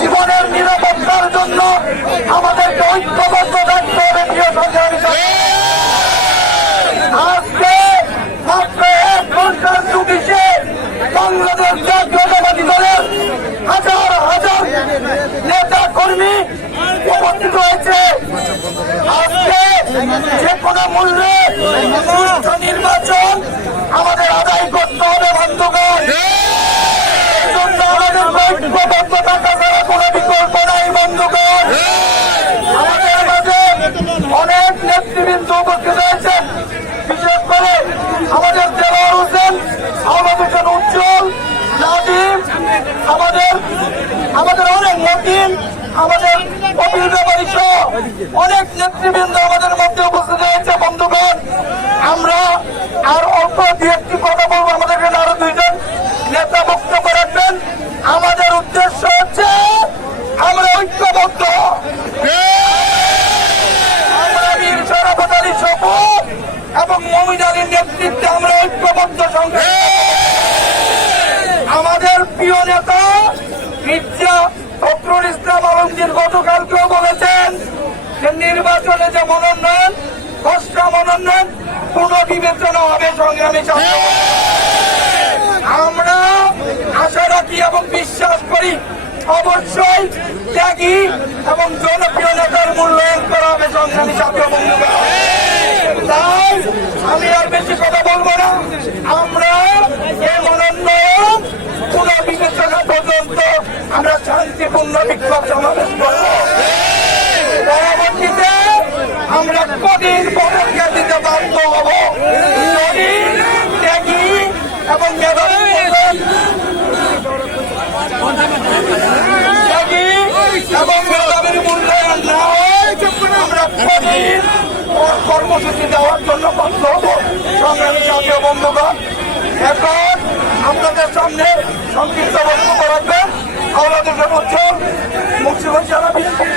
জীবনের নিরাপত্তার জন্য আমাদেরকে ঐক্যবদ্ধ থাকতে হবে। প্রিয় সংগ্রামী সাথী, আজকে মাত্র 1 ঘন্টার চুটিশে বাংলাদেশ জাতীয়তাবাদী দলের হাজার হাজার নেতা কর্মী উপস্থিত হয়েছে। আজকে যে কোনো মূল্যে সুষ্ঠু নির্বাচন আমাদের আদায় করতে হবে বন্ধুগণ। এই জন্য আমাদের ঐক্যবদ্ধ থাকা ছাড়া কোনো বিকল্প নাই বন্ধুগণ। আমাদের মাঝে অনেক নেতৃবৃন্দ উপস্থিত হয়েছেন, বিশেষ করে আমাদের দেলোয়ার হোসেন, আহমদ হোসেন উজ্জ্বল, নাদিম, আমাদের অনেক মতিন, আমাদের কপিল ব্যাপারী সহ অনেক নেতৃবৃন্দ আমাদের মধ্যে উপস্থিত হয়েছে বন্ধুগণ। আমরা আর অল্প দু একটি কথা বলবো, আমাদের এখানে আরো 2 জন নেতা বক্তব্য রাখবেন। আমাদের উদ্দেশ্য হচ্ছে আমরা ঐক্যবদ্ধ, আমরা বীর শরাফত আলী সপু এবং মমিন আলীর নেতৃত্বে আমরা ঐক্যবদ্ধ সংগ্রাম। আমাদের প্রিয় নেতা মির্জা ফখরুল ইসলাম আলমগীর গতকালকেও বলেছেন যে নির্বাচনে যে মনোনয়ন, 10টা মনোনয়ন পুনর্বিবেচনা হবে। সংগ্রামী ছাত্র, আমরা আশা রাখি এবং বিশ্বাস করি অবশ্যই ত্যাগী এবং জনপ্রিয় নেতার মূল্যায়ন করা হবে। সংগ্রামী ছাত্র বন্ধুরা, তাই আমি আর বেশি কথা বলবো না। আমরা এই মনোনয়ন পুনর্বিবেচনা পর্যন্ত আমরা শান্তিপূর্ণ বিক্ষোভ সমাবেশ করব। পরবর্তীতে আমরা কঠিন পদক্ষেপ দিতে বাধ্য হব। যদি ত্যাগী এবং মেধাবীর মূল্যায়ন না হয় আমরা কঠিন কর্মসূচি দেওয়ার জন্য বাধ্য হব। সংগ্রামী জাতীয় বন্ধুগণ, এখন আপনাদের সামনে সংক্ষিপ্ত বক্তব্য রাখবেন আহমদ হোসেন উজ্জ্বল, মুন্সিগঞ্জ জেলা বিএনপি।